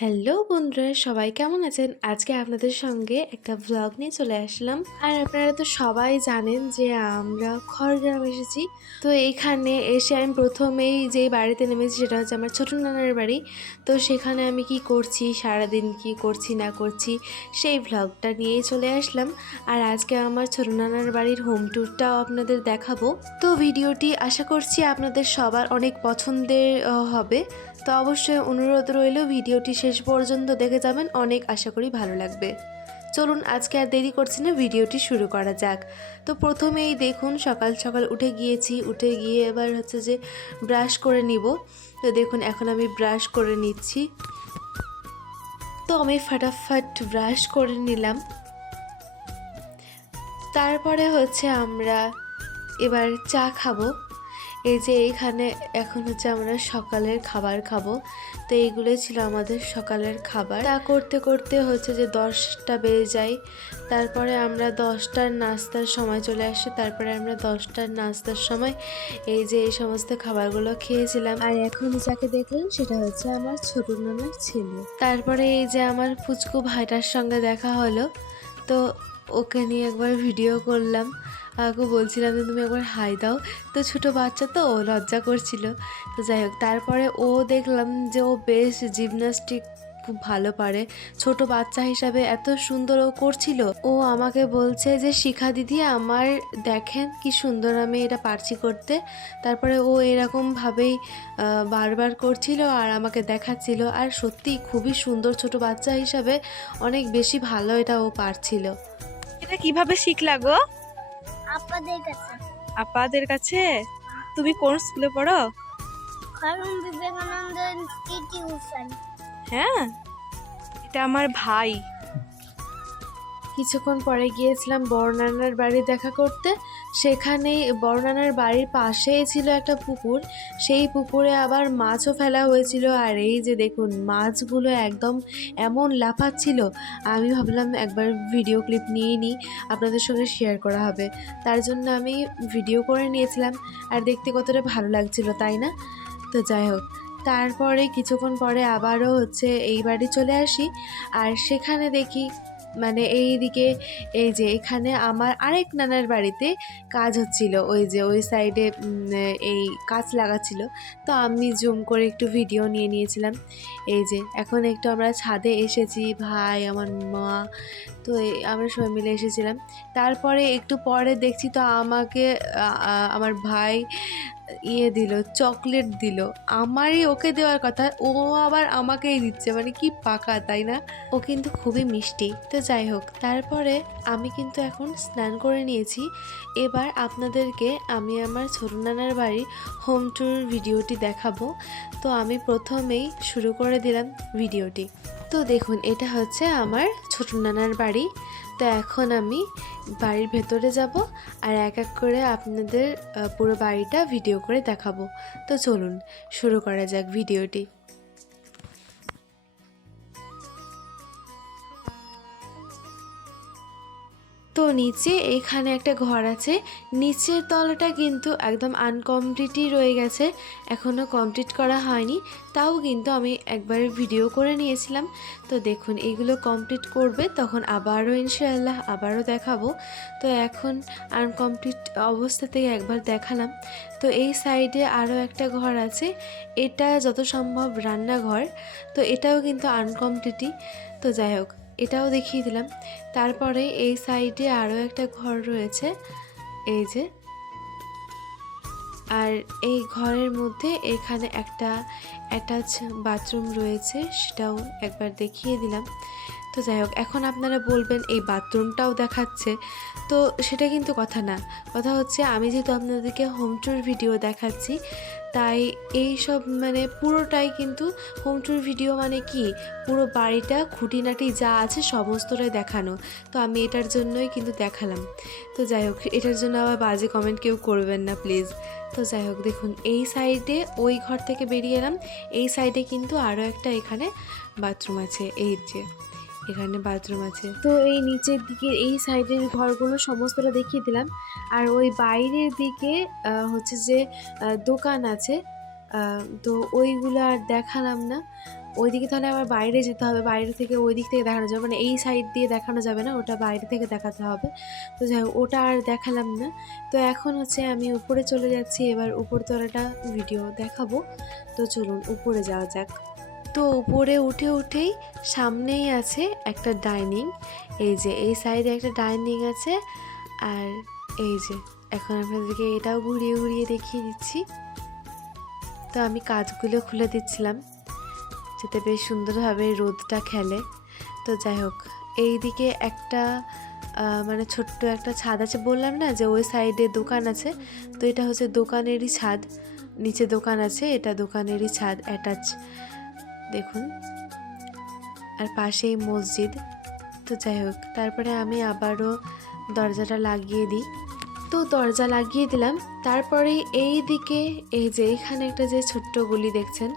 Hello বন্ধুরা, সবাই কেমন আছেন? আজকে আপনাদের সঙ্গে একটা ভ্লগ নিয়ে চলে আসলাম। আর আপনারা তো সবাই জানেন যে আমরা খড়গ্রাম এসেছি। তো এইখানে এসে আমি প্রথমেই যেই বাড়িতে নেমেছি সেটা হচ্ছে আমার ছোট নানার বাড়ি। তো সেখানে আমি কি করছি, সারাদিন কি করছি না করছি সেই ভ্লগটা নিয়েই চলে আসলাম। আর আজকে আমার ছোট নানার বাড়ির হোম ট্যুরটাও আপনাদের দেখাবো। তো ভিডিওটি আশা করছি আপনাদের সবার অনেক পছন্দের হবে। তো অবশ্যই অনুরোধ রইল ভিডিওটি শেষ পর্যন্ত দেখে যাবেন, অনেক আশা করি ভালো লাগবে। চলুন আজকে আর দেরি করছি না, ভিডিওটি শুরু করা যাক। তো প্রথমেই দেখুন সকাল সকাল উঠে গিয়েছি, উঠে গিয়ে এবার হচ্ছে যে ব্রাশ করে নিব। তো দেখুন এখন আমি ব্রাশ করে নিচ্ছি। তো আমি ফাটাফাট ব্রাশ করে নিলাম। তারপরে হচ্ছে আমরা এবার চা খাবো। এই যে এইখানে এখন হচ্ছে আমরা সকালের খাবার খাবো। তো এইগুলোই ছিল আমাদের সকালের খাবার। তা করতে করতে হচ্ছে যে 10টা বেজে যায়। তারপরে আমরা 10টার নাস্তার সময় চলে আসে। তারপরে আমরা 10টার নাস্তার সময় এই যে এই সমস্ত খাবারগুলো খেয়েছিলাম। আর এখন যাকে দেখলেন সেটা হচ্ছে আমার ছোট নানার ছেলে। তারপরে এই যে আমার পুচকু ভাইটার সঙ্গে দেখা হলো। তো ওকে নিয়ে একবার ভিডিও করলাম। ওকে বলছিলাম যে তুমি একবার হাই দাও। তো ছোটো বাচ্চা তো ও লজ্জা করছিল। তো যাই হোক, তারপরে ও দেখলাম যে ও বেশ জিমন্যাস্টিক খুব ভালো পারে। ছোট বাচ্চা হিসাবে এত সুন্দর ও করছিল। ও আমাকে বলছে যে শিখা দিদি, আমার দেখেন কি সুন্দর আমি এটা পারছি করতে। তারপরে ও এরকমভাবেই বারবার করছিল আর আমাকে দেখাচ্ছিল। আর সত্যি খুবই সুন্দর, ছোট বাচ্চা হিসাবে অনেক বেশি ভালো এটা ও পারছিল। এটা কিভাবে শিখলা গো? আপাদের কাছে। আপাদের কাছে? তুমি কোন স্কুলে পড়ো? খড়ম বিবেকানন্দ ইনস্টিটিউশন। হ্যাঁ, এটা আমার ভাই। কিছুক্ষণ পরে গিয়েছিলাম বড়নানার বাড়ি দেখা করতে। সেখানেই বড়নানার বাড়ির পাশেই ছিল একটা পুকুর। সেই পুকুরে আবার মাছও ফেলা হয়েছিল। আর এই যে দেখুন মাছগুলো একদম এমন লাফাচ্ছিল, আমি ভাবলাম একবার ভিডিও ক্লিপ নিয়ে নিই, আপনাদের সঙ্গে শেয়ার করা হবে। তার জন্য আমি ভিডিও করে নিয়েছিলাম। আর দেখতে কতটা ভালো লাগছিল, তাই না? তো যাই হোক, তারপরে কিছুক্ষণ পরে আবারও হচ্ছে এই বাড়ি চলে আসি। আর সেখানে দেখি মানে এইদিকে এই যে এখানে আমার আরেক নানার বাড়িতে কাজ হচ্ছিল, ওই যে ওই সাইডে এই কাজ লাগাচ্ছিল। তো আমি জুম করে একটু ভিডিও নিয়ে নিয়েছিলাম। এই যে এখন একটু আমরা ছাদে এসেছি, ভাই আমার মা, তো আমরা সবাই মিলে এসেছিলাম। তারপরে একটু পরে দেখছি তো আমাকে আমার ভাই দিল, চকলেট দিল। আমারই ওকে দেওয়ার কথা, ও আবার আমাকেই দিচ্ছে, মানে কি পাকা তাই না? ও কিন্তু খুবই মিষ্টি। তো যাই হোক, তারপরে আমি কিন্তু এখন স্নান করে নিয়েছি। এবার আপনাদেরকে আমি আমার ছোট নানার বাড়ির হোম ট্যুর ভিডিওটি দেখাবো। তো আমি প্রথমেই শুরু করে দিলাম ভিডিওটি। তো দেখুন এটা হচ্ছে আমার ছোট নানার বাড়ি। তো এখন আমি বাড়ির ভেতরে যাব আর এক এক করে আপনাদের পুরো বাড়িটা ভিডিও করে দেখাবো। তো চলুন শুরু করা যাক ভিডিওটি। তো নিচে এইখানে একটা ঘর আছে। নিচের তলাটা কিন্তু একদম আনকমপ্লিটই রয়ে গেছে, এখনও কমপ্লিট করা হয়নি। তাও কিন্তু আমি একবার ভিডিও করে নিয়েছিলাম। তো দেখুন এইগুলো কমপ্লিট করবে তখন আবারও ইনশাআল্লাহ আবারও দেখাবো। তো এখন আনকমপ্লিট অবস্থাতেই একবার দেখালাম। তো এই সাইডে আরও একটা ঘর আছে, এটা যত সম্ভব রান্নাঘর। তো এটাও কিন্তু আনকমপ্লিটই। তো যাই হোক, এটাও দেখিয়ে দিলাম। তারপরে এই সাইডে আরও একটা ঘর রয়েছে, এই যে। আর এই ঘরের মধ্যে এখানে একটা অ্যাটাচ বাথরুম রয়েছে, সেটাও একবার দেখিয়ে দিলাম। তো যাই হোক, এখন আপনারা বলবেন এই বাথরুমটাও দেখাচ্ছে, তো সেটা কিন্তু কথা না। কথা হচ্ছে আমি যেহেতু আপনাদেরকে হোম ট্যুর ভিডিও দেখাচ্ছি, তাই এই সব মানে পুরোটাই কিন্তু হোম ট্যুর ভিডিও, মানে কি পুরো বাড়িটা খুঁটিনাটি যা আছে সমস্তটাই দেখানো। তো আমি এটার জন্যই কিন্তু দেখালাম। তো যাই হোক, এটার জন্য আবার বাজে কমেন্ট কেউ করবেন না প্লিজ। তো যাই হোক, দেখুন এই সাইডে ওই ঘর থেকে বেরিয়ে এলাম, এই সাইডে কিন্তু আরও একটা এখানে বাথরুম আছে, এই যে এখানে বাথরুম আছে। তো এই নিচের দিকে এই সাইডের ঘরগুলো সমস্তটা দেখিয়ে দিলাম। আর ওই বাইরের দিকে হচ্ছে যে দোকান আছে, তো ওইগুলো আর দেখালাম না। ওইদিকে তাহলে আমার বাইরে যেতে হবে, বাইরে থেকে ওই দিক থেকে দেখানো যাবে, মানে এই সাইড দিয়ে দেখানো যাবে না, ওটা বাইরে থেকে দেখাতে হবে। তো যাই হোক, ওটা আর দেখালাম না। তো এখন হচ্ছে আমি উপরে চলে যাচ্ছি, এবার উপরতলাটা ভিডিও দেখাবো। তো চলুন উপরে যাওয়া যাক। তো উপরে উঠে উঠেই সামনেই আছে একটা ডাইনিং, এই যে এই সাইডে একটা ডাইনিং আছে। আর এই যে এখন আপনাদেরকে এটাও ঘুরিয়ে ঘুরিয়ে দেখিয়ে দিচ্ছি। তো আমি কাঁচগুলো খুলে দিচ্ছিলাম যাতে বেশ সুন্দরভাবে রোদটা খেলে। তো যাই হোক, এই দিকে একটা মানে ছোট্ট একটা ছাদ আছে, বললাম না যে ওই সাইডে দোকান আছে। তো এটা হচ্ছে দোকানেরই ছাদ, নিচে দোকান আছে, এটা দোকানেরই ছাদ অ্যাটাচ, দেখুন। আর পাশেই মসজিদ। তো যাই হোক, তারপরে আমি আবারও দরজাটা লাগিয়ে দিই। তো দরজা লাগিয়ে দিলাম। তারপরে এই দিকে এই যে এখানে একটা যে ছোট্ট গলি দেখছেন,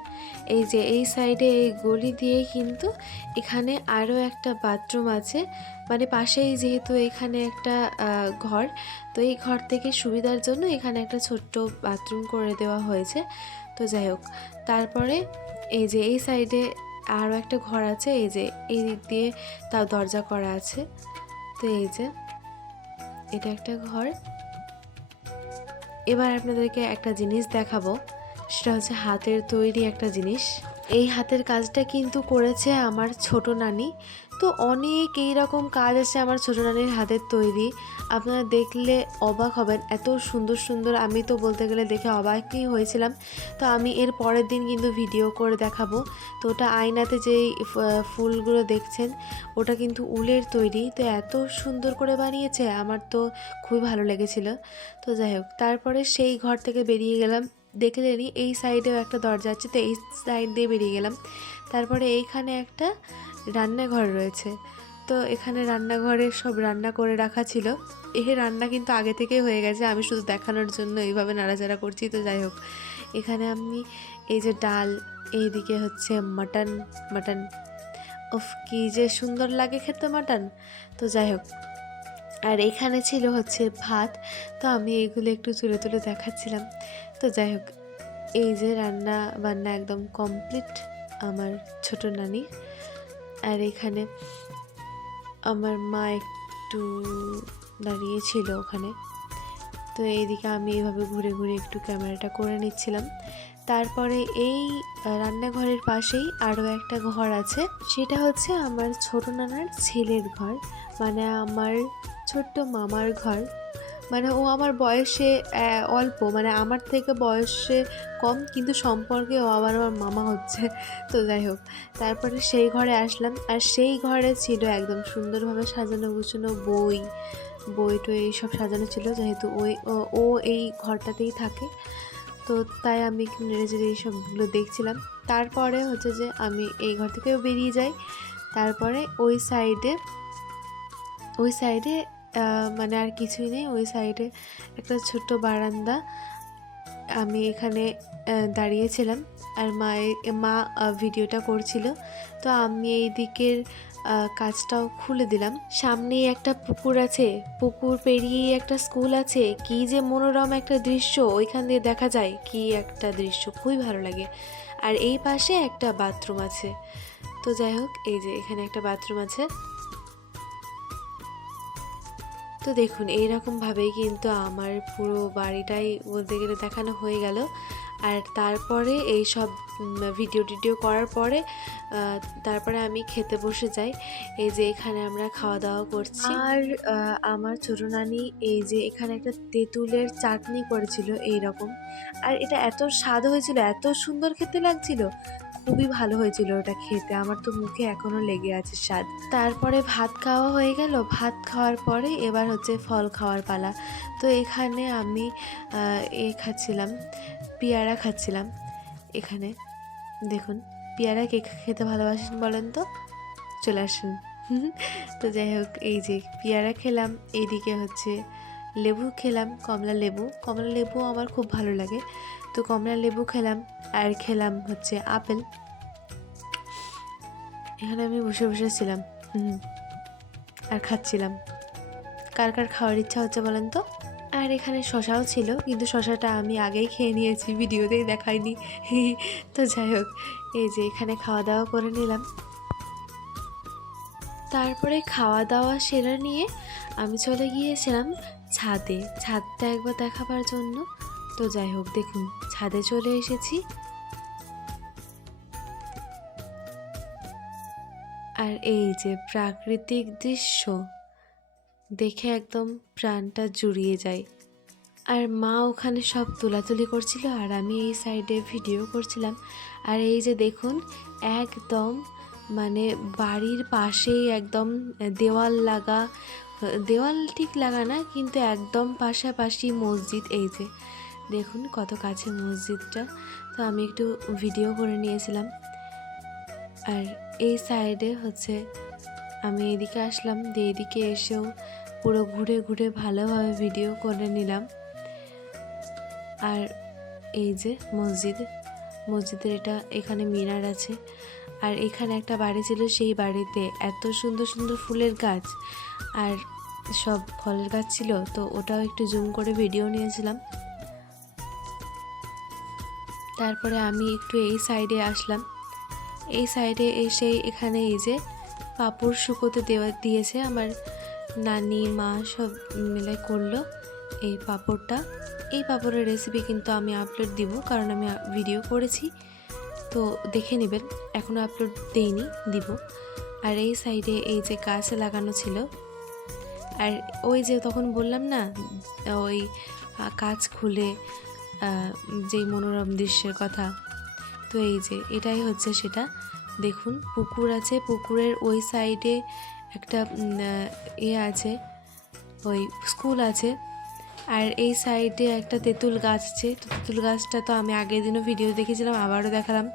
এই যে এই সাইডে এই গলি দিয়ে কিন্তু এখানে আরও একটা বাথরুম আছে, মানে পাশেই যেহেতু এখানে একটা ঘর, তো এই ঘর থেকে সুবিধার জন্য এখানে একটা ছোট্ট বাথরুম করে দেওয়া হয়েছে। তো যাই হোক, তারপরে এই যে এই সাইডে আরও একটা ঘর আছে, এই যে এই দিক দিয়ে তাও দরজা করা আছে। তো এই যে এটা একটা ঘর। এবার আপনাদেরকে একটা জিনিস দেখাবো, সেটা হচ্ছে হাতের তৈরি একটা জিনিস। এই হাতের কাজটা কিন্তু করেছে আমার ছোট নানি। তো অনেক এইরকম কাজ আছে আমার ছোট নানির হাতের তৈরি, আপনারা দেখলে অবাক হবেন, এত সুন্দর সুন্দর। আমি তো বলতে গেলে দেখে অবাকই হয়েছিলাম। তো আমি এর পরের দিন কিন্তু ভিডিও করে দেখাবো। তো ওটা আয়নাতে যেই ফুলগুলো দেখছেন, ওটা কিন্তু উলের তৈরি। তো এত সুন্দর করে বানিয়েছে, আমার তো খুবই ভালো লেগেছিল। তো যাই হোক, তারপরে সেই ঘর থেকে বেরিয়ে গেলাম। দেখলেনই এই সাইডেও একটা দরজা আছে, তো এই সাইড দিয়ে বেরিয়ে গেলাম। তারপরে এইখানে একটা রান্নাঘর রয়েছে। তো এখানে রান্নাঘরে সব রান্না করে রাখা ছিল। রান্না কিন্তু আগে থেকেই হয়ে গেছে, আমি শুধু দেখানোর জন্য এইভাবে নাড়াচাড়া করছি। তো যাই হোক, এখানে আমি এই যে ডাল, এইদিকে হচ্ছে মাটন। মাটন উফ, কি যে সুন্দর লাগে খেতে মাটন। তো যাই হোক, আর এখানে ছিল হচ্ছে ভাত। তো আমি এইগুলো একটু তুলে তুলে দেখাচ্ছিলাম। তো যাই হোক, এই যে রান্না বান্না একদম কমপ্লিট আমার ছোট নানি। আর এখানে আমার মা একটু দাঁড়িয়েছিল ওখানে। তো এইদিকে আমি এইভাবে ঘুরে ঘুরে একটু ক্যামেরাটা করে নিচ্ছিলাম। তারপরে এই রান্নাঘরের পাশেই আরও একটা ঘর আছে, সেটা হচ্ছে আমার ছোট নানার ছেলের ঘর, মানে আমার ছোট্ট মামার ঘর। মানে ও আমার বয়সে অল্প, মানে আমার থেকে বয়সে কম, কিন্তু সম্পর্কে ও আবার আমার মামা হচ্ছে। তো যাই হোক, তারপরে সেই ঘরে আসলাম। আর সেই ঘরে ছিল একদম সুন্দরভাবে সাজানো গুছানো বই টই এইসব সাজানো ছিল, যেহেতু ও এই ঘরটাতেই থাকে। তো তাই আমি একটু নেড়ে চেড়ে এইসবগুলো দেখছিলাম। তারপরে হচ্ছে যে আমি এই ঘর থেকেও বেরিয়ে যাই। তারপরে ওই সাইডে মানে আর কিছুই নেই, ওই সাইডে একটা ছোট্ট বারান্দা। আমি এখানে দাঁড়িয়েছিলাম, আর মা ভিডিওটা করছিল। তো আমি এই দিকের কাজটাও খুলে দিলাম। সামনেই একটা পুকুর আছে, পুকুর পেরিয়েই একটা স্কুল আছে। কি যে মনোরম একটা দৃশ্য ওইখান দিয়ে দেখা যায়, কি একটা দৃশ্য, খুবই ভালো লাগে। আর এই পাশে একটা বাথরুম আছে। তো যাই হোক, এই যে এখানে একটা বাথরুম আছে। তো দেখুন, এইরকমভাবেই কিন্তু আমার পুরো বাড়িটাই বলতে গেলে দেখানো হয়ে গেল। আর তারপরে এই সব ভিডিও করার পরে তারপরে আমি খেতে বসে যাই। এই যে এখানে আমরা খাওয়া দাওয়া করছি। আর আমার ছোট নানি এই যে এখানে একটা তেঁতুলের চাটনি করেছিল এইরকম। আর এটা এত স্বাদ হয়েছিল, এত সুন্দর খেতে লাগছিল, খুবই ভালো হয়েছিল ওটা খেতে, আমার তো মুখে এখনো লেগে আছে স্বাদ। তারপরে ভাত খাওয়া হয়ে গেল। ভাত খাওয়ার পরে এবার হচ্ছে ফল খাওয়ার পালা। তো এখানে আমি খাচ্ছিলাম, পেয়ারা খাচ্ছিলাম। এখানে দেখুন, পেয়ারা কে খেতে ভালোবাসেন বলেন তো, চলে আসুন। তো যাই হোক, এই যে পেয়ারা খেলাম, এইদিকে হচ্ছে লেবু খেলাম, কমলা লেবু আমার খুব ভালো লাগে। তো কমলা লেবু খেলাম, আর খেলাম হচ্ছে আপেল। এখানে আমি বসে বসেছিলাম আর খাচ্ছিলাম। কার কার খাওয়ার ইচ্ছা হচ্ছে বলেন তো। আর এখানে শশাও ছিল, কিন্তু শশাটা আমি আগেই খেয়ে নিয়েছি, ভিডিওতেই দেখাইনি। তো যাই হোক, এই যে এখানে খাওয়া দাওয়া করে নিলাম। তারপরে খাওয়া দাওয়া সেরে নিয়ে আমি চলে গিয়েছিলাম ছাদটা একবার দেখাবার জন্য। তো যাই হোক, দেখুন ছাদে চলে এসেছি। আর এই যে প্রাকৃতিক দৃশ্য দেখে একদম প্রাণটা জুড়িয়ে যায়। আর মা ওখানে সব তোলাতুলি করছিল আর আমি এই সাইডে ভিডিও করছিলাম। আর এই যে দেখুন একদম মানে বাড়ির পাশেই একদম দেওয়াল ঠিক লাগা না, কিন্তু একদম পাশাপাশি মসজিদ। এই যে দেখুন কত কাছে মসজিদটা। তো আমি একটু ভিডিও করে নিয়েছিলাম। আর এই সাইডে হচ্ছে আমি এদিকে আসলাম, দিয়ে এদিকে এসেও পুরো ঘুরে ঘুরে ভালোভাবে ভিডিও করে নিলাম। আর এই যে মসজিদের এখানে মিনার আছে। আর এখানে একটা বাড়ি ছিল, সেই বাড়িতে এত সুন্দর সুন্দর ফুলের গাছ আর সব ফলের গাছ ছিল। তো ওটাও একটু জুম করে ভিডিও নিয়েছিলাম। তারপরে আমি একটু এই সাইডে আসলাম। এই সাইডে এসে এখানে এই যে পাঁপড় শুকোতে দিয়েছে আমার নানি মা সব মিলে করলো এই পাঁপড়টা। এই পাঁপড়ের রেসিপি কিন্তু আমি আপলোড দিব, কারণ আমি ভিডিও করেছি, তো দেখে নেবেন। এখনও আপলোড দেইনি, দিব। আর এই সাইডে এই যে গাছ লাগানো ছিল। আর ওই যে তখন বললাম না ওই কাঁচ খুলে যেই মনোরম দৃশ্যের কথা, তো এই যে এটাই হচ্ছে সেটা। দেখুন পুকুর আছে, পুকুরের ওই সাইডে একটা আছে, ওই স্কুল আছে। আর এই সাইডে একটা তেঁতুল গাছ আছে। তো তেঁতুল গাছটা তো আমি আগের দিনও ভিডিও দেখেছিলাম, আবারও দেখালাম।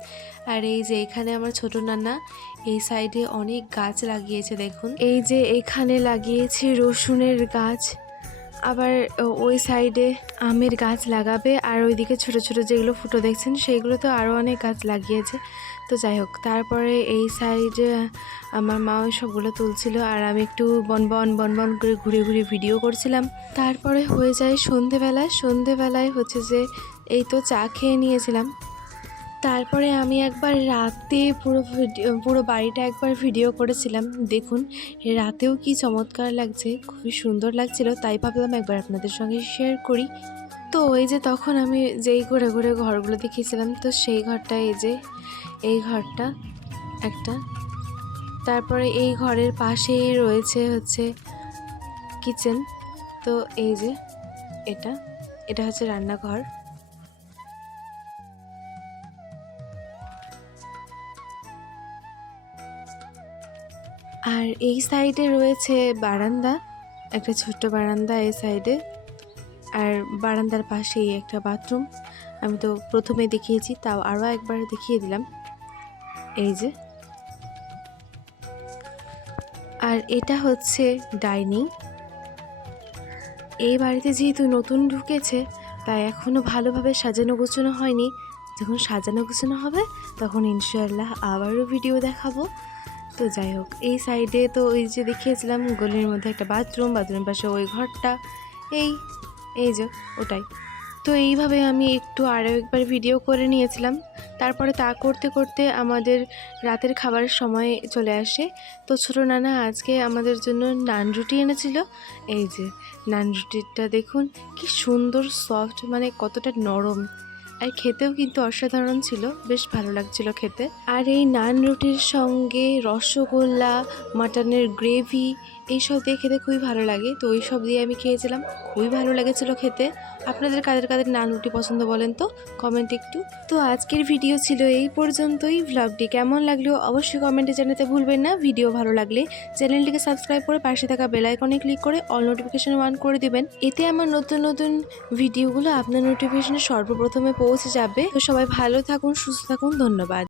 আর এই যে এখানে আমার ছোট নানা এই সাইডে অনেক গাছ লাগিয়েছে। দেখুন এই যে এখানে লাগিয়েছে রসুনের গাছ, আবার ওই সাইডে আমের গাছ লাগাবে। আর ওইদিকে ছোট ছোট যেগুলো ফুটো দেখছেন সেইগুলো তো আরও অনেক গাছ লাগিয়েছে। তো যাই হোক, তারপরে এই সাইডে আমার মা সবগুলো তুলছিল আর আমি একটু বনবন করে ঘুরে ঘুরে ভিডিও করছিলাম। তারপরে হয়ে যায় সন্ধেবেলায় হচ্ছে যে এই তো চা খেয়ে নিয়েছিলাম। তারপরে আমি একবার রাতে পুরো বাড়িটা একবার ভিডিও করেছিলাম। দেখুন রাতেও কি চমৎকার লাগছে, খুবই সুন্দর লাগছিল, তাই ভাবলাম একবার আপনাদের সঙ্গে শেয়ার করি। তো এই যে তখন আমি যেই ঘুরে ঘুরে ঘরগুলো দেখিয়েছিলাম, তো সেই ঘরটা এই যে এই ঘরটা একটা। তারপরে এই ঘরের পাশেই রয়েছে হচ্ছে কিচেন। তো এই যে এটা হচ্ছে রান্নাঘর। আর এই সাইডে রয়েছে বারান্দা, একটা ছোট্ট বারান্দা এই সাইডে। আর বারান্দার পাশেই একটা বাথরুম। আমি তো প্রথমে দেখিয়েছি, তাও আরও একবার দেখিয়ে দিলাম। এই যে, আর এটা হচ্ছে ডাইনিং। এই বাড়িতে যেহেতু নতুন ঢুকেছে, তাই এখনও ভালোভাবে সাজানো গোছানো হয়নি। যখন সাজানো গোছানো হবে তখন ইনশাআল্লাহ আবারও ভিডিও দেখাবো। তো যাই হোক, এই সাইডে তো ওই যে দেখিয়েছিলাম গলির মধ্যে একটা বাথরুমের পাশে ওই ঘরটা, এই যে ওটাই। তো এইভাবে আমি একটু আরও একবার ভিডিও করে নিয়েছিলাম। তারপরে তা করতে করতে আমাদের রাতের খাবারের সময় চলে আসে। তো ছোটো নানা আজকে আমাদের জন্য নান রুটি এনেছিল। এই যে নান রুটিটা দেখুন কি সুন্দর সফট, মানে কতটা নরম, আর খেতেও কিন্তু অসাধারণ ছিল, বেশ ভালো লাগছিল খেতে। আর এই নান রুটির সঙ্গে রসগোল্লা, মাটনের গ্রেভি এইসব দিয়ে খেতে খুবই ভালো লাগে। তো ওই সব দিয়ে আমি খেয়েছিলাম, খুবই ভালো লেগেছিল খেতে। আপনাদের কাদের কাদের নান রুটি পছন্দ বলেন তো কমেন্টে একটু। তো আজকের ভিডিও ছিল এই পর্যন্তই। ভ্লগটি কেমন লাগলো অবশ্যই কমেন্টে জানাতে ভুলবেন না। ভিডিও ভালো লাগলে চ্যানেলটিকে সাবস্ক্রাইব করে পাশে থাকা বেল আইকনে ক্লিক করে অল নোটিফিকেশন অন করে দিবেন। এতে আমার নতুন নতুন ভিডিওগুলো আপনার নোটিফিকেশনে সর্বপ্রথমে পৌঁছে যাবে। তো সবাই ভালো থাকুন, সুস্থ থাকুন, ধন্যবাদ।